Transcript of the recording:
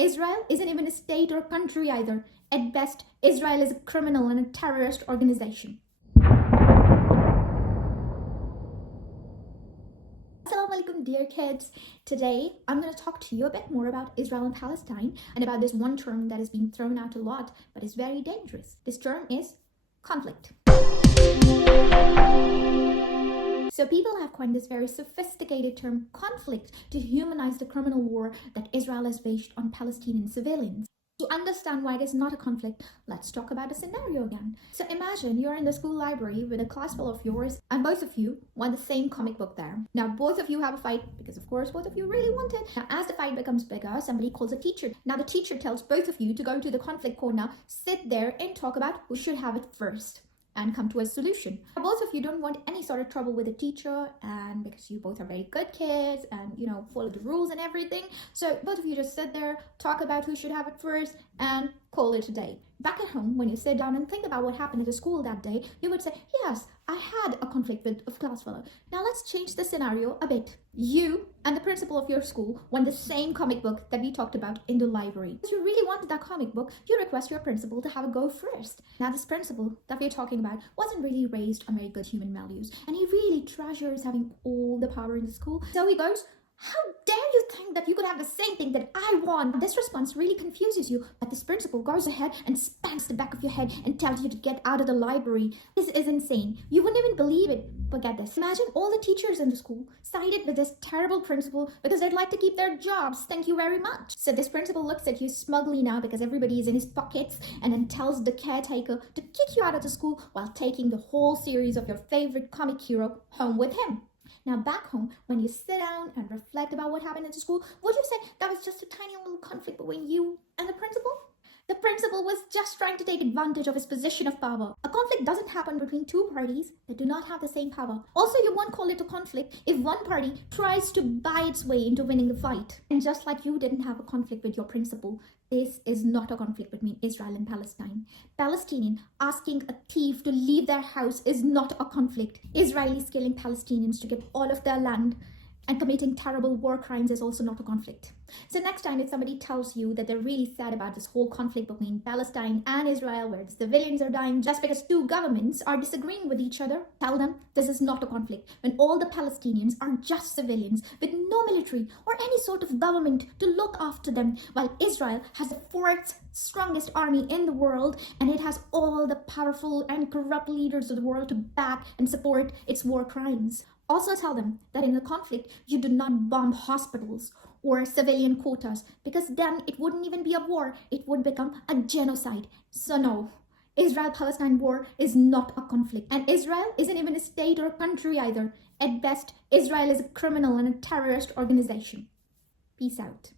Israel isn't even a state or country either. At best, Israel is a criminal and a terrorist organization. Assalamu alaikum, dear kids. Today, I'm going to talk to you a bit more about Israel and Palestine and about this one term that has been thrown out a lot but is very dangerous. This term is conflict. So people have coined this very sophisticated term conflict to humanize the criminal war that Israel has waged on Palestinian civilians. To understand why it is not a conflict, let's talk about a scenario again. So imagine you're in the school library with a class full of yours and both of you want the same comic book there. Now both of you have a fight because of course both of you really want it. Now as the fight becomes bigger, somebody calls a teacher. Now the teacher tells both of you to go to the conflict corner, sit there and talk about who should have it first and come to a solution. Both of you don't want any sort of trouble with the teacher, and because you both are very good kids and follow the rules and everything, so both of you just sit there, talk about who should have it first and call it a day. Back at home, when you sit down and think about what happened at the school that day, you would say, yes, I had a conflict with a class fellow. Now let's change the scenario a bit. You and the principal of your school want the same comic book that we talked about in the library. If you really wanted that comic book, you request your principal to have a go first. Now this principal that we're talking about wasn't really raised on very good human values, and he really treasures having all the power in the school. So he goes, how dare you think that you could have the same thing that I want? This response really confuses you, but this principal goes ahead and spanks the back of your head and tells you to get out of the library. This is insane. You wouldn't even believe it. But get this. Imagine all the teachers in the school sided with this terrible principal because they'd like to keep their jobs. Thank you very much. So this principal looks at you smugly now because everybody is in his pockets, and then tells the caretaker to kick you out of the school while taking the whole series of your favorite comic hero home with him. Now back home, when you sit down and reflect about what happened at the school, would you say that was just a tiny little conflict between you and the principal? The principal was just trying to take advantage of his position of power. A conflict doesn't happen between two parties that do not have the same power. Also, you won't call it a conflict if one party tries to buy its way into winning the fight. And just like you didn't have a conflict with your principal, this is not a conflict between Israel and Palestine. Palestinian asking a thief to leave their house is not a conflict. Israelis killing Palestinians to get all of their land and committing terrible war crimes is also not a conflict. So next time if somebody tells you that they're really sad about this whole conflict between Palestine and Israel where the civilians are dying just because two governments are disagreeing with each other, tell them this is not a conflict when all the Palestinians are just civilians with no military or any sort of government to look after them, while Israel has the fourth strongest army in the world and it has all the powerful and corrupt leaders of the world to back and support its war crimes. Also tell them that in the conflict, you do not bomb hospitals or civilian quotas, because then it wouldn't even be a war, it would become a genocide. So no, Israel-Palestine war is not a conflict. And Israel isn't even a state or a country either. At best, Israel is a criminal and a terrorist organization. Peace out.